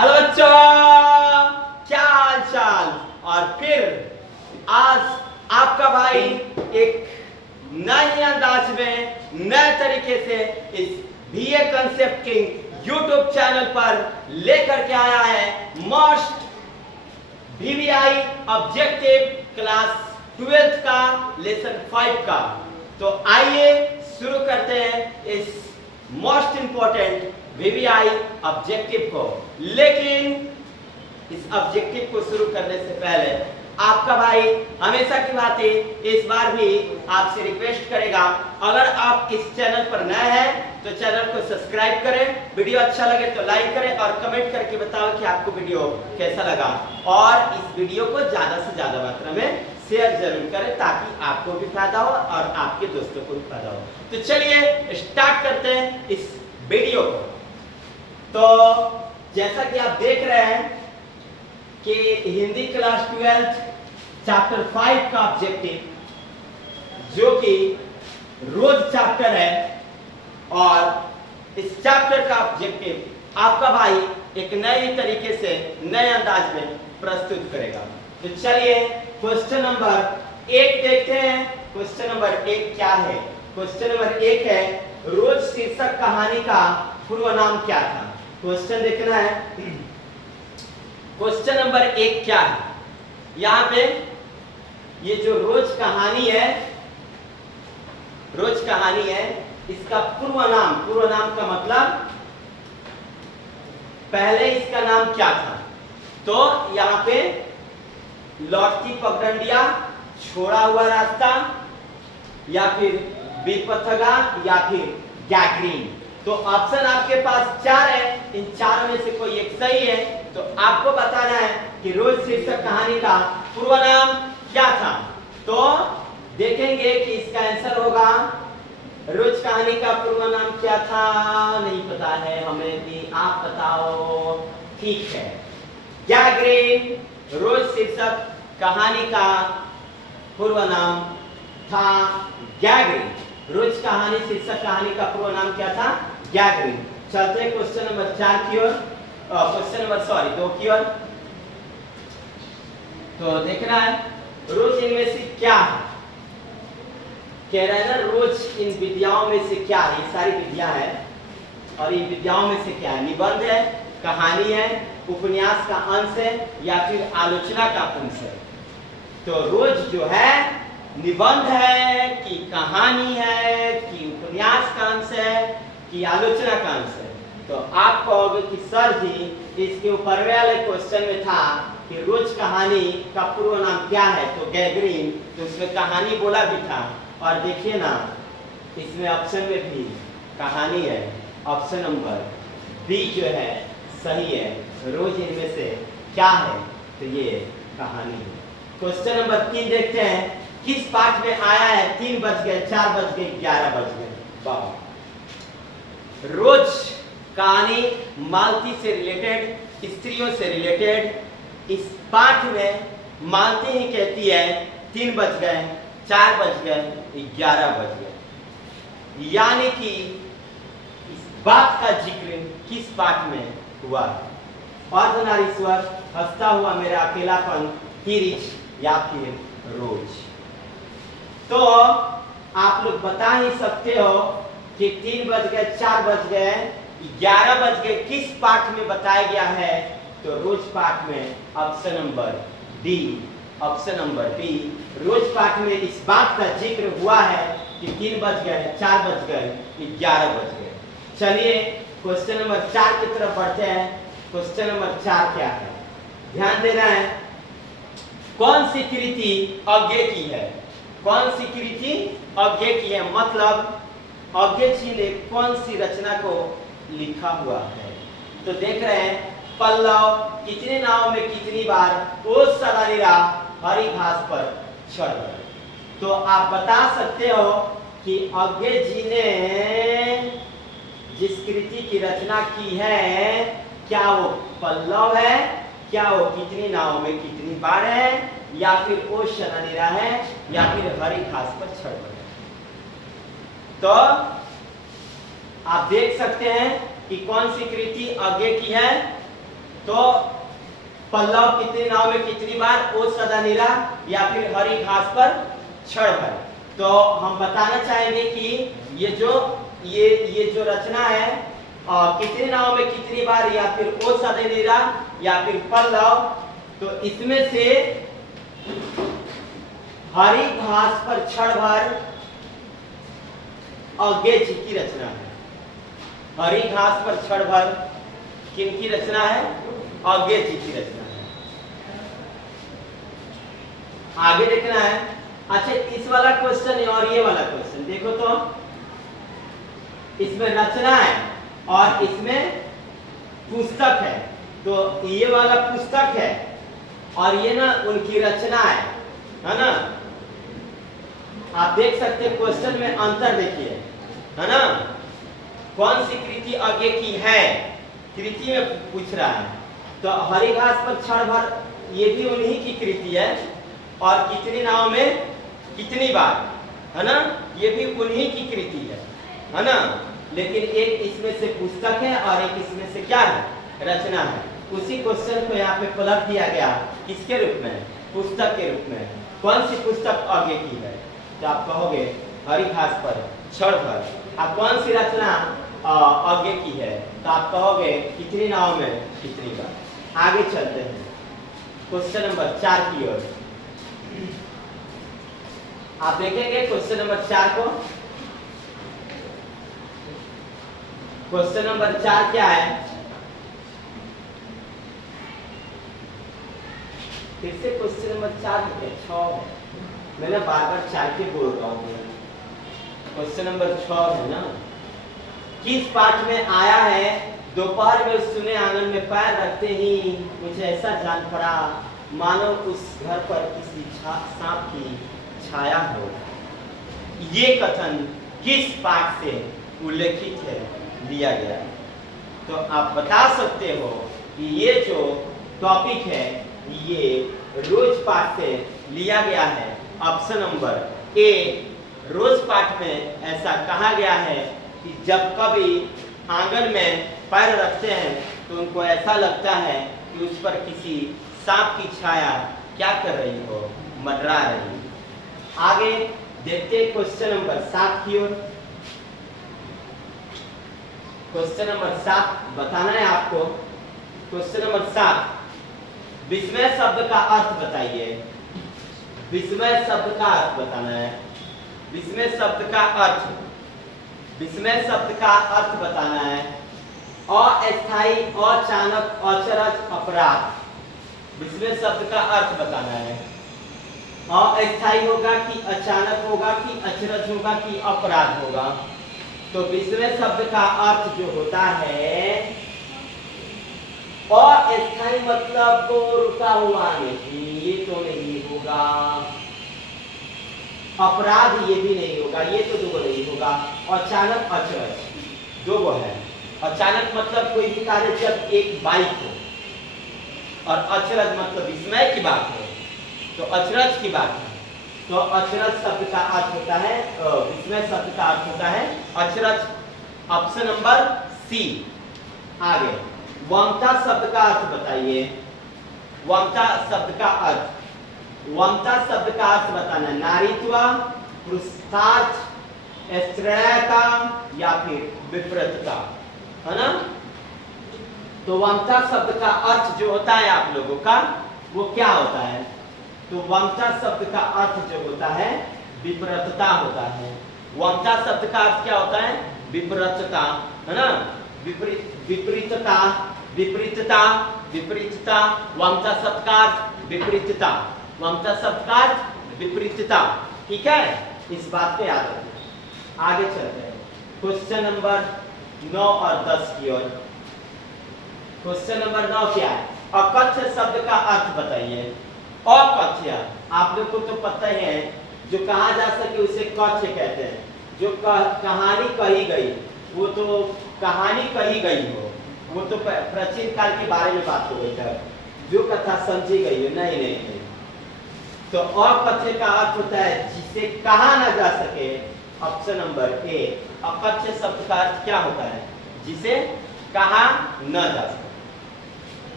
Hello बच्चों, क्या हाल चाल। और फिर आज आपका भाई एक नए अंदाज में नए तरीके से इस BA concept king YouTube channel पर लेकर के आया है most VVI objective class 12th का लेसन 5 का। तो आइए शुरू करते हैं इस मोस्ट इंपॉर्टेंट वीवीआई ऑब्जेक्टिव को। लेकिन इस ऑब्जेक्टिव को शुरू करने से पहले आपका भाई हमेशा की भांति इस बार भी आपसे रिक्वेस्ट करेगा, अगर आप इस चैनल पर नए हैं तो चैनल को सब्सक्राइब करें, वीडियो अच्छा लगे तो लाइक करें और कमेंट करके बताओ कि आपको वीडियो कैसा लगा। और इस वीडियो को ज्यादा से ज्यादा मात्रा में शेयर जरूर करें ताकि आपको भी फायदा हो और आपके दोस्तों को भी फायदा हो। तो चलिए स्टार्ट करते हैं इस वीडियो को। तो जैसा कि आप देख रहे हैं कि हिंदी क्लास 12th चैप्टर 5 का ऑब्जेक्टिव जो कि रोज चैप्टर है, और इस चैप्टर का ऑब्जेक्टिव आपका भाई एक नए तरीके से नए अंदाज में प्रस्तुत करेगा। तो चलिए क्वेश्चन नंबर 1 देखते हैं। क्वेश्चन नंबर 1 क्या है? क्वेश्चन नंबर 1 है रोज शीर्षक कहानी का पूर्व नाम क्या था। क्वेश्चन देखना है। क्वेश्चन नंबर 1 क्या है? यहाँ पे ये जो रोज कहानी है, रोज कहानी है, इसका पूर्व नाम का मतलब पहले इसका नाम क्या था। तो यहाँ पे लौटती पगडंडिया, छोड़ा हुआ रास्ता, या फिर विपथगा, या फिर गैंग्रीन। तो ऑप्शन आपके पास 4 है, इन 4 में से कोई एक सही है। तो आपको बताना है कि रोज शीर्षक कहानी का पूर्व नाम क्या था। तो देखेंगे कि इसका आंसर होगा रोज कहानी का पूर्व नाम क्या था। नहीं पता है हमें भी, आप बताओ। ठीक है, गैंग्रीन रोज शीर्षक कहानी का पूर्व नाम था गैंग्रीन। रोज कहानी शीर्षक कहानी का पूर्व नाम क्या था? गैंग्रीन। चलते हैं क्वेश्चन नंबर 4 की ओर, क्वेश्चन नंबर 2 की ओर। तो देखना है रोज इनमें से क्या है। कह रहा है ना, रोज इन विद्याओं में से क्या है। ये सारी विद्या है और इन विद्याओं में से क्या है? निबंध है, कहानी है, उपन्यास का अंश है, या फिर आलोचना का अंश है। तो रोज जो है निबंध है कि कहानी है कि उपन्यास का अंश है कि आलोचना का अंश है। तो आप कहोगे कि सर जी इसके ऊपर वाले क्वेश्चन में था कि रोज कहानी का पूर्व नाम क्या है, तो गैंग्रीन, तो इसमें कहानी बोला भी था। और देखिए ना, इसमें ऑप्शन में भी कहानी है। ऑप्शन नंबर बी जो है सही है। रोज इनमें से क्या है? तो ये कहानी है। क्वेश्चन नंबर 3 देखते हैं। किस पाठ में आया है 3 बज गए, 4 बज गए, 11 बज गए? वाह। रोज कहानी मालती से रिलेटेड, स्त्रियों से रिलेटेड। इस पाठ में मालती ही कहती है 3 बज गए, 4 बज गए, 11 बज गए। यानी कि इस बात का जिक्र किस पाठ में हुआ? अर्धनारीश्वर, हंसता हुआ मेरा अकेलापन, तिरिच, या फिर रोज। तो आप लोग बता ही सकते हो कि 3 बज गए, 4 बज गए, 11 बज गए किस पाठ में बताया गया है? तो रोज पाठ में option number D. Option number B, रोज पाठ में इस बात का जिक्र हुआ है कि 3 बज गए, 4 बज गए, 11 बज गए। चलिए क्वेश्चन नंबर 4 की तरफ बढ़ते हैं। क्वेश्चन नंबर 4 क्या है? ध्यान देना है। कौन सी कृति अज्ञे की है? कौन सी कृति अज्ञे की है? मतलब अज्ञे जी ने कौन सी रचना को लिखा हुआ है? तो देख रहे हैं, पल्लव कितने नाव में कितनी बार ओ सलानीरा हरी घास पर चढ़ गए। तो आप बता सकते हो कि अज्ञे जी ने जिस कृति की रचना की है, क्या वो पल्लव है, क्या वो कितनी नाव में कितनी बार है, या फिर ओ शनानीरा है, या फिर हरी घास पर चढ़ गए? तो आप देख सकते हैं कि कौन सी कृति अज्ञे की है। तो पल्लव कितनी नाव में कितनी बार, ओ सदा नीरा या फिर हरी घास पर क्षण भर। तो हम बताना चाहेंगे कि ये जो रचना है कितनी नाव में कितनी बार, या फिर ओ सदा नीरा या फिर पल्लव, तो इसमें से हरी घास पर क्षण भर अज्ञे जी की रचना है। हरी घास पर क्षण भर किन की रचना है, अज्ञे जी की रचना है। आगे देखना है। अच्छा, इस वाला क्वेश्चन और ये वाला क्वेश्चन देखो तो, इसमें रचना है और इसमें पुस्तक है। तो ये वाला पुस्तक है और ये ना उनकी रचना है ना। आप देख सकते हैं क्वेश्चन में अंतर देखिए, है ना। कौन सी कृति आगे की है, कृति में पूछ रहा है। तो हरी घास पर क्षण भर ये भी उन्हीं की कृति है, और कितनी नाव में कितनी बार, है ना, ये भी उन्हीं की कृति है ना। लेकिन एक इसमें से पुस्तक है और एक इसमें से क्या है, रचना है। उसी क्वेश्चन को यहाँ पे पलट दिया गया, किसके रूप में, पुस्तक के रूप में। कौन सी पुस्तक आगे की है, तो आप कहोगे हरी घास पर क्षण भर। आप कौन सी रचना आगे की है, तो आप कहोगे कितनी नाव में कितनी बार। आगे चलते हैं क्वेश्चन नंबर 4 की ओर। आप देखेंगे क्वेश्चन नंबर 4 को। क्वेश्चन नंबर 4 क्या है, फिर से क्वेश्चन नंबर 4 है, 6 मैं ना बार बार 4 के बोल रहा हूँ। क्वेश्चन नंबर 6 है ना। किस पाठ में आया है, दोपहर में उस सुने आंगन में पैर रखते ही मुझे ऐसा जान पड़ा मानो उस घर पर किसी सांप की छाया हो। ये कथन किस पाठ से उल्लेखित है, दिया गया है। तो आप बता सकते हो कि ये जो टॉपिक है ये रोज पाठ से लिया गया है। ऑप्शन नंबर ए, रोज पाठ में ऐसा कहा गया है कि जब कभी आंगन में पैर रखते हैं तो उनको ऐसा लगता है कि उस पर किसी सांप की छाया क्या कर रही हो, मंडरा रही। आगे देखते क्वेश्चन नंबर 7 की ओर। क्वेश्चन नंबर 7 बताना है आपको। क्वेश्चन नंबर 7, विस्मय शब्द का अर्थ बताइए। विस्मय शब्द का अर्थ बताना है। विस्मय शब्द का अर्थ, विस्मय शब्द का अर्थ बताना है। अस्थायी, अचानक, अचरज, अपराध। विस्मय शब्द का अर्थ बताना है। अस्थायी होगा कि अचानक होगा कि अचरज होगा कि अपराध होगा। तो विस्मय शब्द का अर्थ जो होता है, अस्थायी मतलब तो रुका हुआ नहीं, ये तो नहीं होगा। अपराध ये भी नहीं होगा, ये तो दो नहीं होगा। अचानक, अचरज दो है। अचानक मतलब कोई भी कार्य जब एक बाइक हो, और अचरज मतलब विस्मय की बात है, तो अचरज की बात है। तो अचरज शब्द का अर्थ होता है, विस्मय शब्द का अर्थ होता है अचरज। Option number C. आगे वमता शब्द का अर्थ बताइए। वमता शब्द का अर्थ, वमता शब्द का अर्थ बताना, नारीत्व, पुरुषार्थ, स्त्रीयता या फिर विपरीतता, है ना। तो वमता शब्द का अर्थ जो होता है आप लोगों का, वो क्या होता है, तो वमता शब्द का अर्थ जो होता है विपरीतता होता है। वमता शब्द का अर्थ क्या होता है, विपरीतता, है ना। विपरीतता, विपरीतता, विपरीतता। वमता शब्द का अर्थ विपरीतता, वमता शब्द का अर्थ विपरीतता। ठीक है, इस बात पे याद रखना। आगे चलते हैं क्वेश्चन नंबर 9 और 10 की ओर। क्वेश्चन नंबर 9 क्या है, अकथ्य शब्द का अर्थ बताइए। अकथ्य आप लोग को तो पता ही है, जो कहा जा सके उसे कथ्य कहते हैं। जो कहानी कही गई, वो तो कहानी कही गई हो, वो तो प्राचीन काल के बारे में बात हो गई था। जो कथा समझी गई हो, नहीं नहीं नहीं। तो अकथ्य का अर्थ होता है जिसे कहा ना जा सके। ऑप्शन नंबर ए, अकथ्य शब्द का अर्थ क्या होता है, जिसे कहा न जा सके।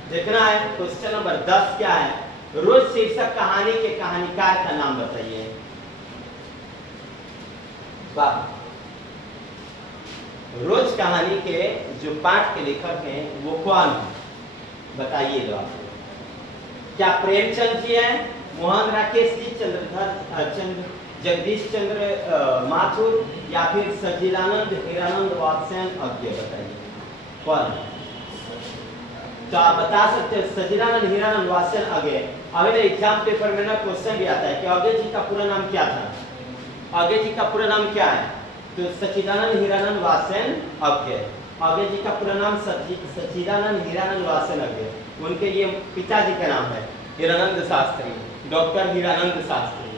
देखना है। क्वेश्चन नंबर 10 क्या है? रोज शीर्षक कहानी के कहानीकार का नाम बताइए। वाह, रोज कहानी के जो पाठ के लेखक हैं वो कौन है बताइए दो आप। क्या प्रेमचंद जी हैं, मोहन राकेश जी, चंद्र जगदीश चंद्र माथुर, या फिर सचिदानंद हीरानंद वात्स्यन अज्ञे? बताइए कौन? तो आप बता सकते हैं सचिदानंद हीरानंद वात्स्यन अज्ञे। अभी एग्जाम पेपर में ना क्वेश्चन भी आता है कि अज्ञे जी का पूरा नाम क्या था? अज्ञे जी का पूरा नाम क्या है? तो सचिदानंद हीरानंद वात्स्यन अज्ञे। अज्ञे जी का पूरा नाम सचिदानंद हीरानंद वात्स्यन अज्ञे। उनके ये पिताजी का नाम है हीरानंद शास्त्री, डॉक्टर हीरानंद शास्त्री।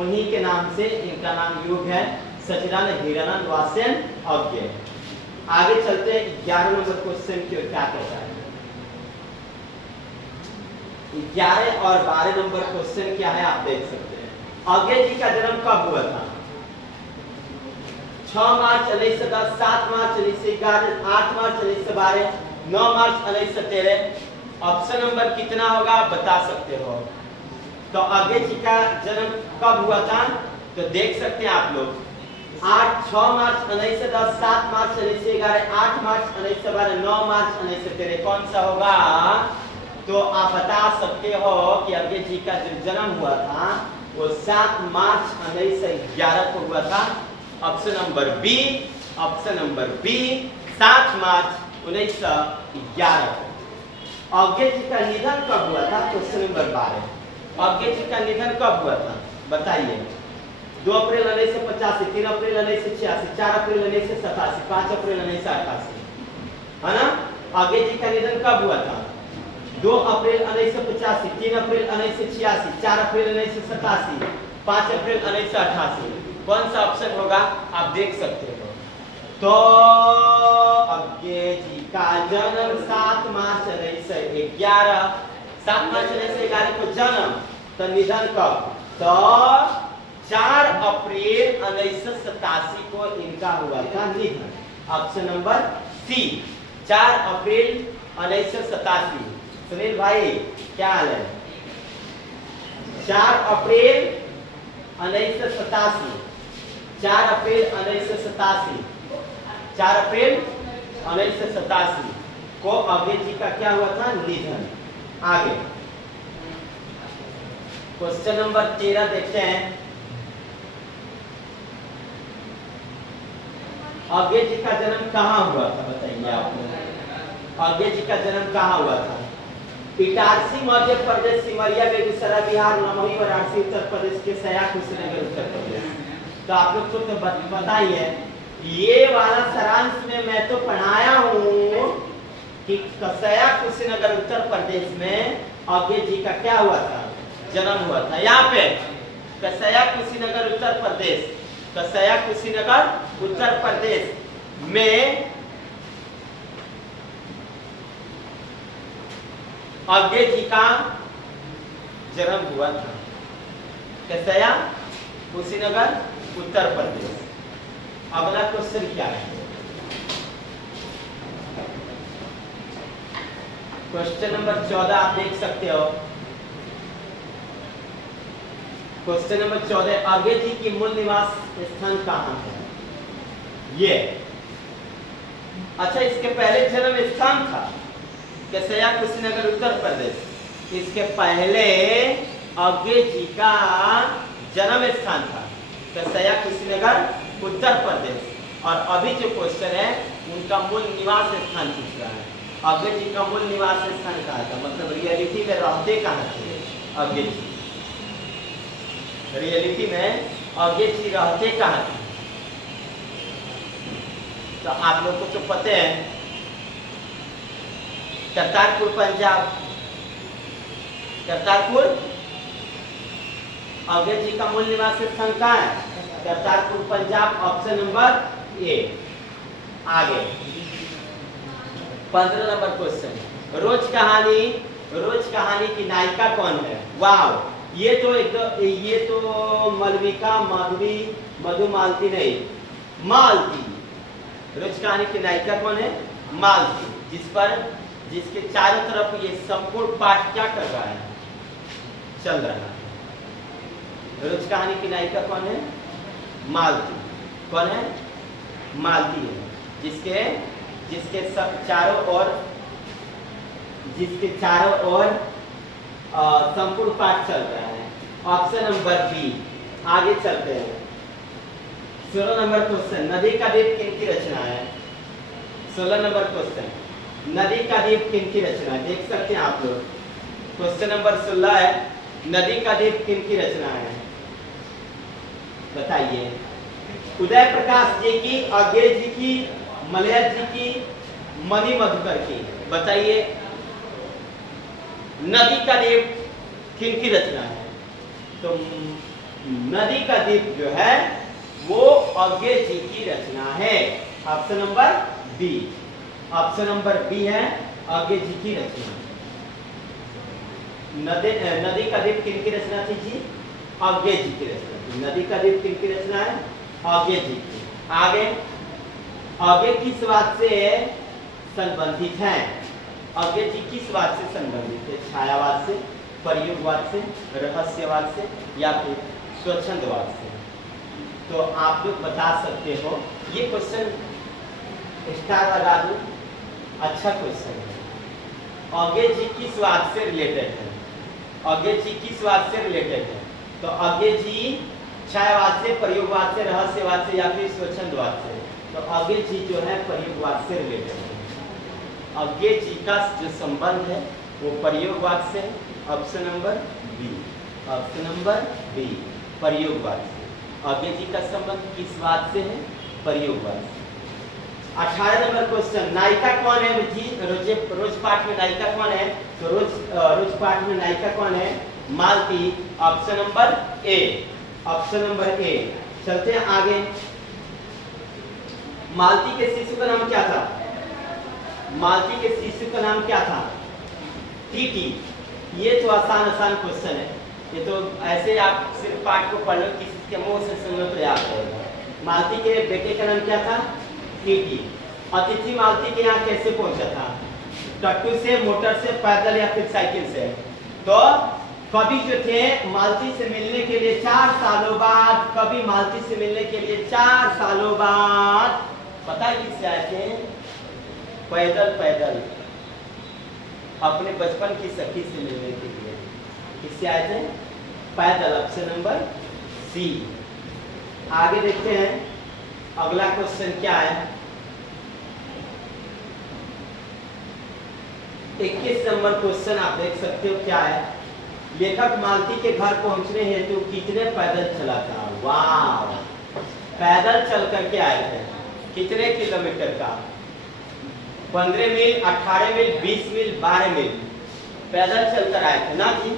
उन्हीं के नाम से इनका नाम योग है सचिदानंद हीरानंद वात्स्यन अज्ञे। आगे चलते हैं 11 नंबर क्वेश्चन की ओर। क्या कहता है? 11 और 12 नंबर क्वेश्चन क्या है आप देख सकते हैं। अज्ञे जी का जन्म कब हुआ था? 6 मार्च 1910, 7 मार्च 1911, 8 मार्च 1912, 9 मार्च 1913। ऑप्शन नंबर कितना होगा आप बता सकते हो। तो अज्ञे जी का जन्म कब हुआ था? तो देख सकते हैं आप लोग 6 मार्च 1910, 7 मार्च 1911, 8 मार्च 1912, 9 मार्च 1913। कौन सा होगा? तो आप बता सकते हो कि अज्ञे जी का जो जन्म हुआ था वो 7 मार्च 1911 को हुआ था। Option number B, option number B 7 मार्च 1911 को। अज्ञे जी का निधन कब हुआ था? Question number 12। अज्ञे जी का निधन कब हुआ था बताइए। 2 अप्रैल 1985, 3 अप्रैल 1986, 4 अप्रैल 1987, 5 अप्रैल 1988, है ना? अज्ञे जी का निधन कब हुआ था? 2 अप्रैल 1985, 3 अप्रैल 1986, 4 अप्रैल 1987, 5 अप्रैल 1988। कौन सा ऑप्शन होगा आप देख सकते हो। तो अज्ञे जी का जन्म 7 मार्च 1911, 7 मार्च 1911 को जन्म, तो निधन कब? तो 4 अप्रैल 1987 को इनका हुआ था निधन। ऑप्शन नंबर सी 4 अप्रैल 1987। सुनील भाई क्या हाल है? 4 अप्रैल 1987, 4 अप्रैल 1987, 4 अप्रैल 1987 को अज्ञे जी का क्या हुआ था? निधन। आगे क्वेश्चन नंबर 13 देखते हैं। अज्ञे जी का जन्म कहाँ हुआ था बताइए आप लोग। अज्ञे जी का जन्म कहाँ हुआ था? इटारसी मध्य प्रदेश, सिमरिया बेगूसराय बिहार, नमोही वाराणसी उत्तर प्रदेश के सया कुशीनगर उत्तर प्रदेश। तो आप लोग को तो पता ही है, ये वाला सारांश में मैं तो पढ़ाया हूँ कि कसया कुशीनगर उत्तर प्रदेश में अज्ञे जी का क्या हुआ था? जन्म हुआ था। यहाँ पे कसया कुशीनगर उत्तर प्रदेश, कसया कुशीनगर उत्तर प्रदेश में अज्ञे जी का जन्म हुआ था। कसया कुशीनगर उत्तर प्रदेश। अगला क्वेश्चन क्या है? क्वेश्चन नंबर 14 आप देख सकते हो। क्वेश्चन नंबर 14, अज्ञे जी की मूल निवास स्थान कहाँ है? ये अच्छा, इसके पहले जन्म स्थान था कसया कुशीनगर उत्तर प्रदेश। इसके पहले अज्ञे जी का जन्म स्थान था कसया कुशीनगर उत्तर प्रदेश। और अभी जो क्वेश्चन है उनका मूल निवास स्थान पूछ रहा है। अज्ञे जी का मूल निवास स्थान कहाँ था, मतलब रियलिटी में रहते कहाँ थे अज्ञे जी? रियलिटी में अज्ञे जी रहते कहाँ थे? तो आप लोग को तो पता है करतारपुर पंजाब। करतारपुर अज्ञे जी का मूल निवास स्थान कहाँ है? करतारपुर पंजाब। ऑप्शन नंबर ए। आगे 15 नंबर क्वेश्चन, रोज कहानी की नायिका कौन है? वाव, ये तो मलविका, माधवी, मधुमालती नहीं, मालती। रोज कहानी की नायिका कौन है? मालती, जिस पर जिसके चारों तरफ ये संपूर्ण पाठ क्या कर रहा है, चल रहा है। रोज कहानी की नायिका कौन है, मालती। कौन है, मालती है, जिसके जिसके सब चारों ओर संपूर्ण पाठ चल रहा है। Option number B. आगे चलते हैं। 16 नंबर क्वेश्चन, नदी का द्वीप किनकी रचना है। 16 नंबर क्वेश्चन, नदी का द्वीप किनकी रचना है। देख सकते हैं आप लोग, क्वेश्चन नंबर 16 है, नदी का द्वीप किनकी रचना है, बताइए। उदय प्रकाश जी की, अज्ञे जी की, मलय जी की, मणि मधुकर की। बताइए नदी का द्वीप किनकी रचना है। तो नदी का द्वीप जो है वो अज्ञे जी की रचना है। Option number B. Option number B है अज्ञे जी की रचना। नदी का द्वीप किनकी रचना थी जी, अज्ञे जी की रचना थी। नदी का द्वीप किनकी रचना है, अज्ञे जी की। आगे अज्ञे किस बात से संबंधित है, अज्ञे जी किस बात से संबंधित है, छायावाद से, प्रयोगवाद से, रहस्यवाद से या फिर स्वच्छंदवाद से। तो आप लोग बता सकते हो। ये क्वेश्चन स्टार लगा दूं, अच्छा क्वेश्चन है। अज्ञे जी किस बात से रिलेटेड है, अज्ञे जी किस बात से रिलेटेड है। तो अज्ञे जी छायावाद से, प्रयोगवाद से, रहस्यवाद से या फिर स्वच्छंदवाद से। तो अज्ञे जी जो है प्रयोगवाद से रिलेटेड है। अज्ञे जी का जो संबंध है वो प्रयोगवाद से। Option number B. Option number B, प्रयोगवाद से। अज्ञे जी का संबंध किस बात से है, प्रयोगवाद से। 18 नंबर क्वेश्चन, नायिका कौन है जी, रोज पाठ में नायिका कौन है। तो रोज पाठ में नायिका कौन है, Malti. Option number A. Option number A. चलते हैं आगे। मालती के शिशु का नाम क्या था, मालती के शिशु का नाम क्या था, टीटी। ये तो आसान क्वेश्चन है। ये तो ऐसे आप सिर्फ पाठ को पढ़ लो, किसी के मुंह से सुन लो तो याद रहेगा। मालती के बेटे का नाम क्या था, टीटी। अतिथि मालती के यहाँ कैसे पहुंचा था, टट्टू से, मोटर से, पैदल या फिर साइकिल से। तो कवि जो थे मालती से मिलने के लिए 4 सालों बाद, कवि मालती से मिलने के लिए 4 सालों बाद पता है किससे आए थे, पैदल अपने बचपन की सखी से मिलने के लिए। किससे आए थे, पैदल। Option number C. आगे देखते हैं अगला क्वेश्चन क्या है। 21 नंबर क्वेश्चन आप देख सकते हो क्या है। लेखक मालती के घर पहुंचने हेतु कितने पैदल चला था। वाह, पैदल चल करके आए थे। कितने किलोमीटर का, 15 मील, 18 मील, 20 मील, 12 मील पैदल चलकर आए थे ना जी,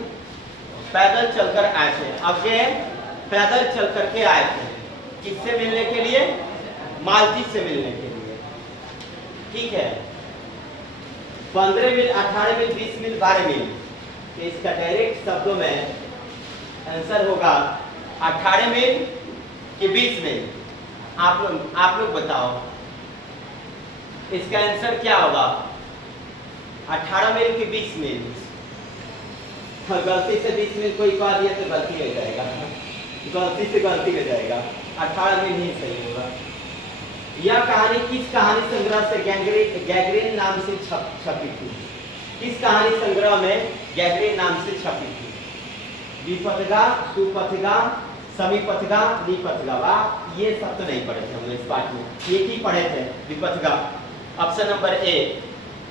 पैदल चलकर आए थे। अब ये पैदल चल करके आए थे किससे मिलने के लिए, मालती से मिलने के लिए। ठीक है, 15 मील, 18 मील, 20 मील, 12 मील। तो इसका डायरेक्ट शब्दों में आंसर होगा 18 मील कि 20 मील। आप लोग बताओ इसका आंसर क्या होगा, 18 मील कि 20 मील। गलती से 20 मील कोई कह दिया तो गलती हो जाएगा, गलती से गलती हो जाएगा। 18 मील ही सही होगा। यह कहानी किस कहानी संग्रह से गैगरीन नाम से छपी थी। किस कहानी संग्रह में गैगरीन नाम से छपी थी। विपथगा, सुपथगा, समीपथगा, निपथगा। वाह, ये सब तो नहीं पढ़े थे हम लोग इस पाठ में, एक ही पढ़े थे, विपथगा। ऑप्शन नंबर ए,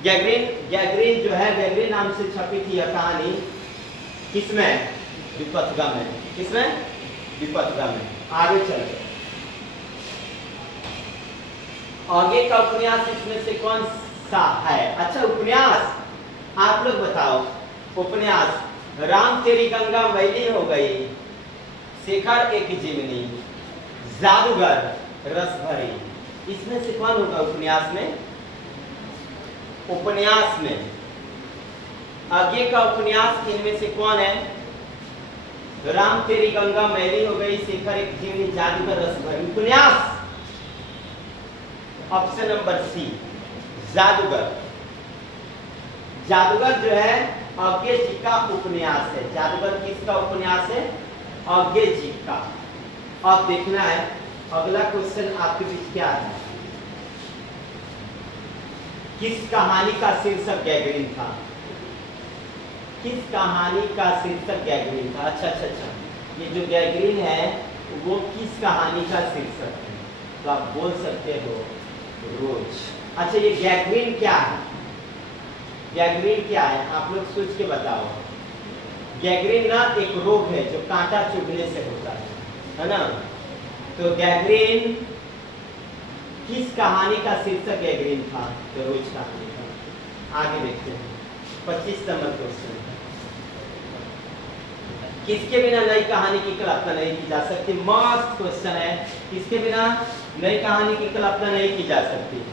गैगरीन जो है गैगरीन नाम से छपी थी यह कहानी। किसमें, विपथगा में। किसमें, विपथगा में। आगे चलते, आगे का उपन्यास इसमें से कौन सा है। अच्छा, उपन्यास आप लोग बताओ। उपन्यास, राम तेरी गंगा मैली हो गई, शेखर एक जिमनी, जादूगर, रस भरी। इसमें से कौन होगा उपन्यास में, उपन्यास में आगे का उपन्यास इनमें से कौन है। राम तेरी गंगा मैली हो गई, शेखर एक जिमनी, जादूगर, रस भरी। उपन्यास ऑप्शन नंबर सी, जादूगर। जादूगर जो है अज्ञे जी का उपन्यास है। जादूगर किसका उपन्यास है? अज्ञे जी का। अब देखना है अगला क्वेश्चन आपके बीच क्या है। किस कहानी का शीर्षक गैगरीन था? किस कहानी का शीर्षक गैगरीन था? अच्छा, ये जो गैगरीन है वो किस कहानी का शीर्षक है? तो आप बोल सकते हो रोज। अच्छा, ये गैगरीन क्या है? गैगरीन क्या है आप लोग सोच के बताओ। गैगरीन ना एक रोग है जो कांटा चुभने से होता है ना। तो गैगरीन किस कहानी का शीर्षक गैगरीन था? तो रोज कहानी का। आगे देखते हैं 25 नंबर क्वेश्चन। किसके बिना नई कहानी की कल्पना नहीं की जा सकती? मस्त क्वेश्चन है। किसके बिना नई कहानी की कल्पना नहीं की जा सकती?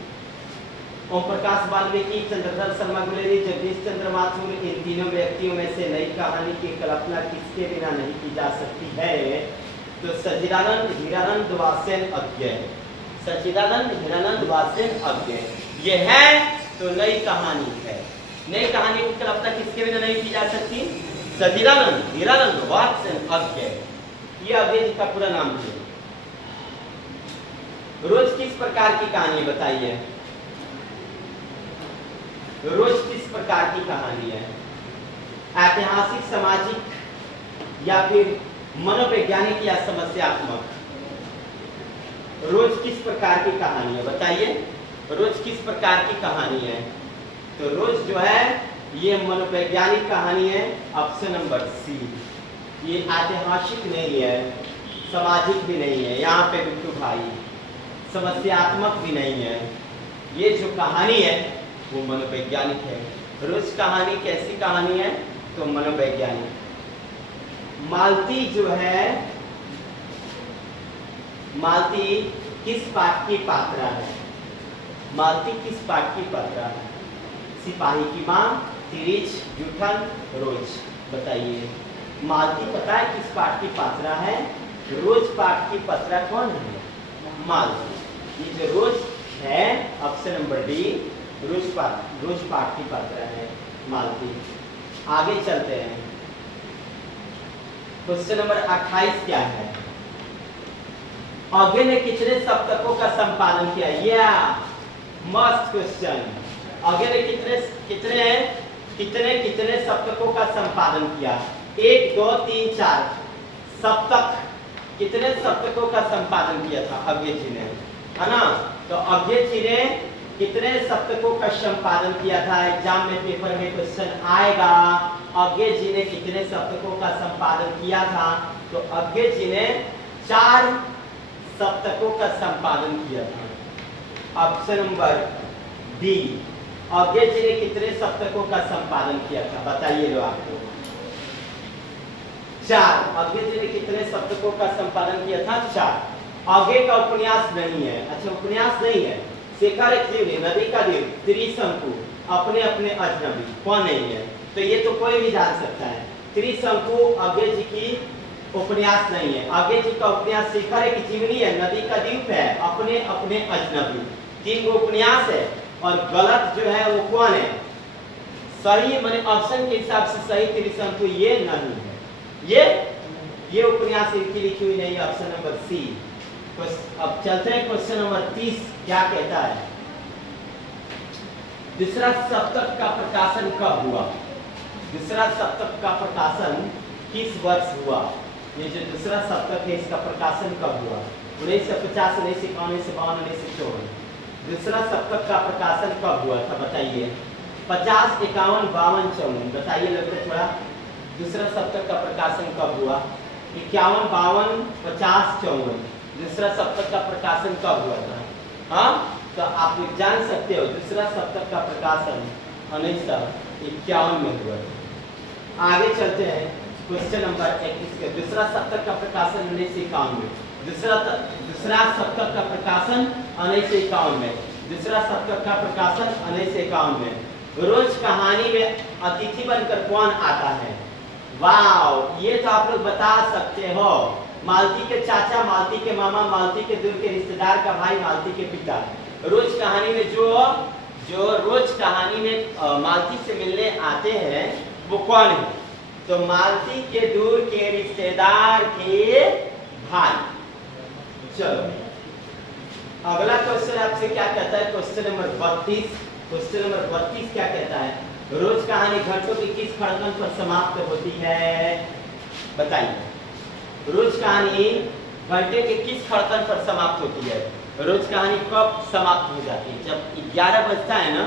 ओम प्रकाश वाल्मीकि, चंद्रधर शर्मा गुलेरी, जगदीश चंद्र माथुर, इन तीनों व्यक्तियों में से नई कहानी की कल्पना किसके बिना नहीं की जा सकती है? तो सच्चिदानंद हीरानंद वासेन अज्ञ। सच्चिदानंद हीरानंद वासेन अज्ञ ये है तो नई कहानी है। नई कहानी की कल्पना किसके बिना नहीं की जा सकती? सच्चिदानंद हीरानंद वासेन अज्ञ। ये अज्ञ जी का पूरा नाम है। रोज किस प्रकार की कहानी बताइए? रोज किस प्रकार की कहानी है? ऐतिहासिक, सामाजिक या फिर मनोवैज्ञानिक या समस्यात्मक? रोज किस प्रकार की कहानी है बताइए? रोज किस प्रकार की कहानी है? तो रोज जो है ये मनोवैज्ञानिक कहानी है। Option number C. ये ऐतिहासिक नहीं है, सामाजिक भी नहीं है, यहाँ पे बिट्टू भाई समस्यात्मक भी नहीं है। ये जो कहानी है वो मनोवैज्ञानिक है। रोज कहानी कैसी कहानी है? तो मनोवैज्ञानिक। मालती जो है, मालती किस पाठ की पात्रा है? मालती किस पाठ की पात्रा है? सिपाही की मां, तिरिच, जूठन, रोज। बताइए मालती पता है किस पाठ की पात्रा है? रोज पाठ की पात्रा कौन है? मालती। ये जो रोज है ऑप्शन नंबर डी, रोज पाठ की पात्रा है मालती। आगे चलते हैं। क्वेश्चन नंबर 28 क्या है? अज्ञे ने कितने सप्तकों का संपादन किया? या मस्त क्वेश्चन। अज्ञे ने कितने सप्तकों का संपादन किया? 1 2 3 4 सप्तक। कितने सप्तकों का संपादन किया था अज्ञे जी ने? है ना। तो अज्ञे जी ने कितने सप्तकों का संपादन किया था? एग्जाम में पेपर में क्वेश्चन आएगा। अज्ञे जी ने कितने सप्तकों का संपादन किया था? तो अज्ञे जी ने 4 सप्तकों का संपादन किया था। Option number D. Agyeya ji ने कितने सप्तकों का संपादन किया था? बताइए लो आपको। 4। अज्ञे जी ने कितने सप्तकों का संपादन किया था? 4। अज्ञे का उपन्यास नहीं है। अच्छा, उपन्यास नहीं है। शेखर एक जीव है, नदी का देव, त्रिशंकु, अपने अपने अजनबी, कौन नहीं है? तो ये तो कोई भी जान सकता है। त्रिशंकु अज्ञे जी की उपन्यास नहीं है। अज्ञे जी का उपन्यास शेखर एक जीवनी है, नदी का द्वीप है, अपने अपने अजनबी। 3 गो उपन्यास है और गलत जो है वो कौन है? सही माने ऑप्शन के हिसाब से सही त्रिशंकु ये नहीं है। ये उपन्यास इनकी लिखी हुई नहीं है। Option number C. अब चलते हैं क्वेश्चन नंबर 30 क्या कहता है? दूसरा सप्तक का प्रकाशन कब हुआ? दूसरा सप्तक का प्रकाशन किस वर्ष हुआ? ये जो दूसरा सप्तक है इसका प्रकाशन कब हुआ? 1950, 1951, 1952, 1954। दूसरा सप्तक का प्रकाशन कब हुआ था बताइए? 50, 51, 52, 54। बताइए लगता थोड़ा। दूसरा सप्तक का प्रकाशन कब हुआ? 51, 52, 50, 54। दूसरा सप्तक का प्रकाशन कब हुआ था? हाँ, तो आप लोग जान सकते हो दूसरा सप्तक का प्रकाशन 1951 में हुआ था। आगे चलते हैं क्वेश्चन नंबर 21 के। दूसरा सप्तक का प्रकाशन 1951 में। दूसरा सप्तक का प्रकाशन 1951 में। दूसरा सप्तक का प्रकाशन 1951 में। रोज कहानी में अतिथि बनकर कौन आता है? वाह, ये तो आप लोग बता सकते हो। मालती के चाचा, मालती के मामा, मालती के दूर के रिश्तेदार का भाई, मालती के पिता। रोज कहानी में जो जो रोज कहानी में मालती से मिलने आते हैं वो कौन है? तो मालती के दूर के रिश्तेदार के भाई। चलो अगला क्वेश्चन आपसे क्या कहता है? Question number 32। क्वेश्चन नंबर 32 क्या कहता है? रोज कहानी घंटों की किस खड़कन पर समाप्त होती है? बताइए। रोज कहानी घंटे के किस खड़कन पर समाप्त होती है? रोज कहानी कब समाप्त हो जाती है? जब 11 बजता है ना,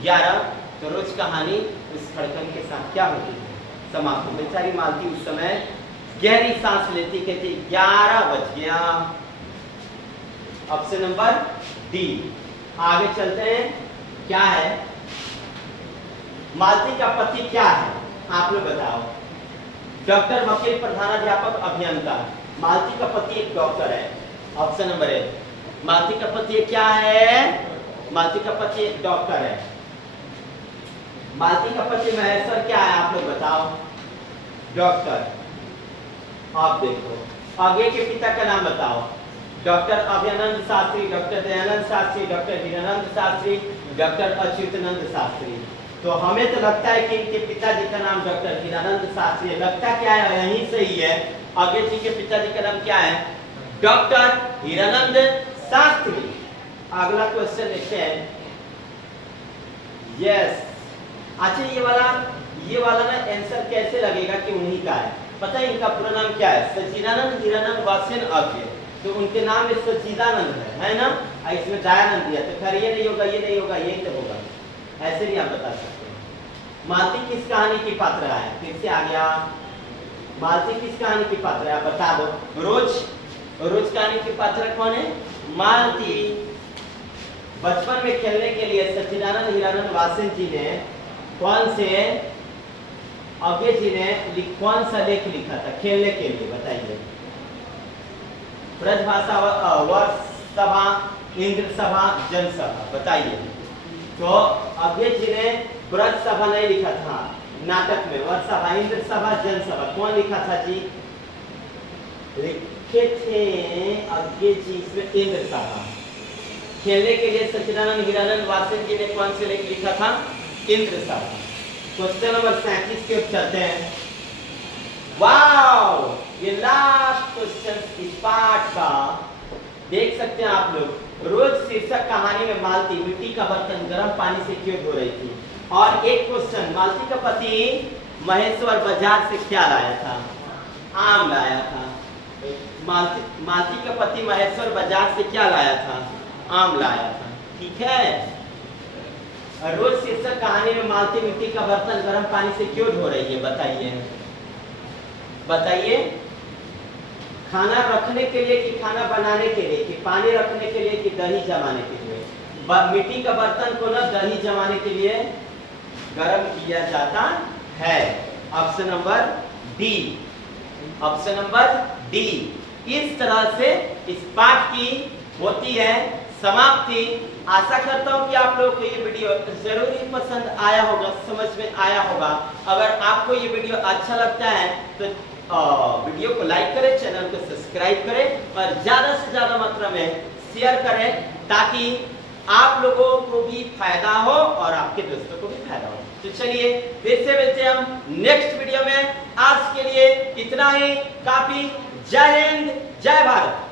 11, तो रोज कहानी उस खड़कन के साथ क्या होती है? समाप्त। बेचारी मालती उस समय गहरी सांस लेती, कहती 11 बज गया। Option number D. आगे चलते हैं। क्या है? मालती का पति क्या है? आप लोग बताओ। डॉक्टर, वकील, प्रधानाध्यापक, अभियंता। मालती का पति एक डॉक्टर है। ऑप्शन नंबर ए। मालती का पति क्या है? मालती का पति एक डॉक्टर है। मालती का पति महेश्वर क्या है? आप लोग बताओ। डॉक्टर। आप देखो आगे के पिता का नाम बताओ। Doctor Abhayanand Shastri, doctor Dayanand Shastri, doctor Veeranand Shastri, doctor Achyutanand Shastri. तो हमें तो लगता है कि इनके पिताजी का नाम डॉक्टर हीरानंद शास्त्री है। लगता क्या है? यहीं सही है। अभय जी के पिताजी का नाम क्या है? डॉक्टर हीरानंद शास्त्री। अगला क्वेश्चन देखते हैं। यस। अच्छा ये वाला ना आंसर कैसे लगेगा कि उन्हीं का है? पता है इनका पूरा नाम क्या है? सच्चिदानंद हीरानंद वासेन अभय। तो उनके नाम में सच्चिदानंद है ना, इसमें दयानंद दिया, तो खैर ये नहीं होगा, ये नहीं होगा, यही तो होगा। ऐसे नहीं आप बता सकते। मालती किस कहानी की पात्र है? फिर से आ गया। मालती किस कहानी की पात्र है? आप बता दो। रोज कहानी की पात्र कौन है? मालती। बचपन में खेलने के लिए सच्चिदानंद हीरानंद वासेन जी ने कौन से अभय जी ने कौन सा लेख लिखा था खेलने के लिए? बताइए। ब्रजभाषा वर्ष सभा, इंद्र सभा, जनसभा। बताइए। तो अभय जी ने ब्रज सभा नहीं लिखा था नाटक में, वर्ष सभा, इंद्र सभा, जनसभा। कौन लिखा था जी? लिखे थे अभय जी इसमें इंद्र सभा। खेलने के लिए सच्चिदानंद हीरानंद वासेन जी ने कौन से लेख लिखा था? इंद्र सभा। क्वेश्चन नंबर 37 के चलते हैं। वाओ, ये लास्ट क्वेश्चन इस पार्ट का देख सकते हैं आप लोग। रोज शीर्षक कहानी में मालती मिट्टी का बर्तन गर्म पानी से क्यों धो रही थी? और एक क्वेश्चन, मालती का पति महेश्वर बाजार से क्या लाया था? आम लाया था। मालती का पति महेश्वर बाजार से क्या लाया था? आम लाया था। ठीक है। रोज शीर्षक कहानी में मालती मिट्टी का बर्तन गर्म पानी से क्यों धो रही है? बताइए। बताइए। खाना रखने के लिए कि खाना बनाने के लिए, कि पानी रखने के लिए, कि दही जमाने के लिए? मिट्टी का बर्तन को ना दही जमाने के लिए गर्म किया जाता है। Option number D. Option number D. इस तरह से इस पाठ की होती है समाप्ति। आशा करता हूं कि आप लोगों को ये वीडियो जरूर ही पसंद आया होगा, समझ में आया होगा। अगर आपको ये वीडियो अच्छा लगता है तो वीडियो को लाइक करें, चैनल को सब्सक्राइब करें और ज्यादा से ज्यादा मात्रा में शेयर करें, ताकि आप लोगों को भी फायदा हो और आपके दोस्तों को भी फायदा हो। तो चलिए फिर से मिलते हैं हम नेक्स्ट वीडियो में। आज के लिए इतना ही काफी। जय हिंद, जय भारत।